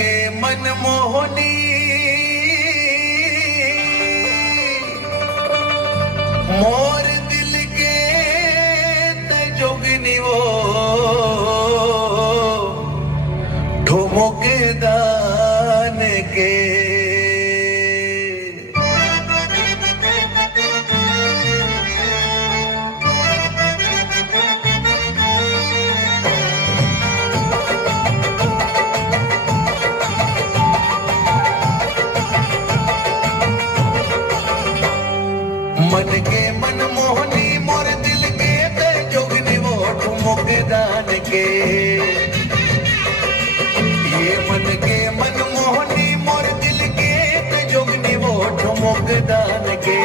के मनमोहनी मोर दिल के तजोगनी वो ठुमुक दान के मन के मनमोहनी मोर दिल के तजोगनी वो ठुमुक दान के ये मन के मनमोहनी मोर दिल के तजोगनी वो ठुमुक दान के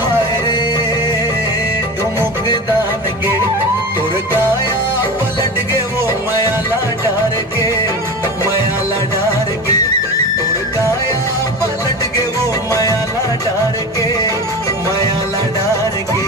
हाय रे ठुमुक दान के तुर गाया पलट के वो मायाला डार के मायाला डार के तुर गाया पलट के वो मायाला डार के मायाला डार के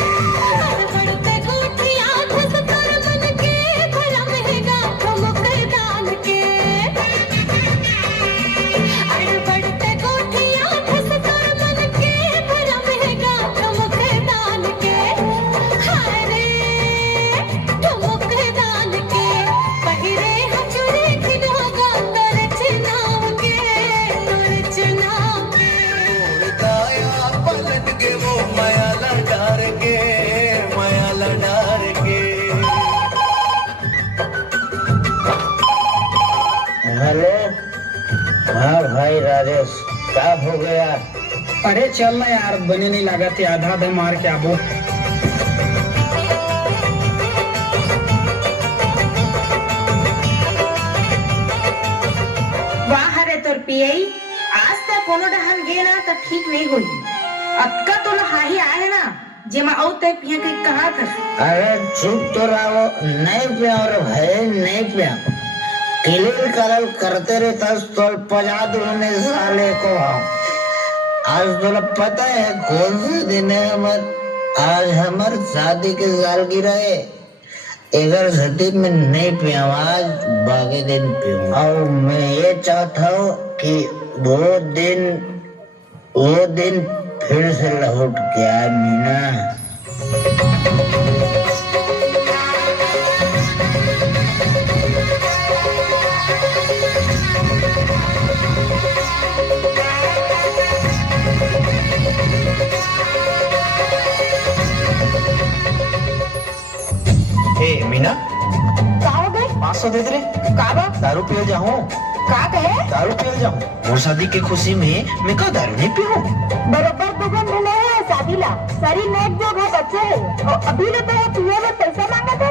हेलो। हाँ भाई राजेश, क्या हो गया? अरे चल ना यार, बने नहीं लगा थे, आधा आधा मार के आबो। वाह रे तोर पियई, आज तक कोनो डहन गे ना तो ठीक नहीं होई। अब का तो हाही आए ना जेमा औ ते पिया के कहा था। अरे चुप तो रहो, नहीं पिया रे भाई, नहीं पिया। किलिल करल करते रहता तो पजा दूंने साले को। आज तो पता है कौन से दिन है हमर? आज हमार शादी के सालगिरह है। अगर शादी में नहीं पिया आज बाकी दिन पीऊँ। और मैं ये चाहता हूँ कि वो दिन फिर से लौट के आए मीना। मीना, का हो गए? 500 दे दे रे। का बा? दारू पिए जाऊं। का कहे? दारू पिए जाऊं। मोर शादी के खुशी में मैं का दारू नहीं पीऊं। बराबर दुकान में नहीं है शादी ला। सारी नेक जो है बच्चे और अभी तो पिए में पैसा मांगा था।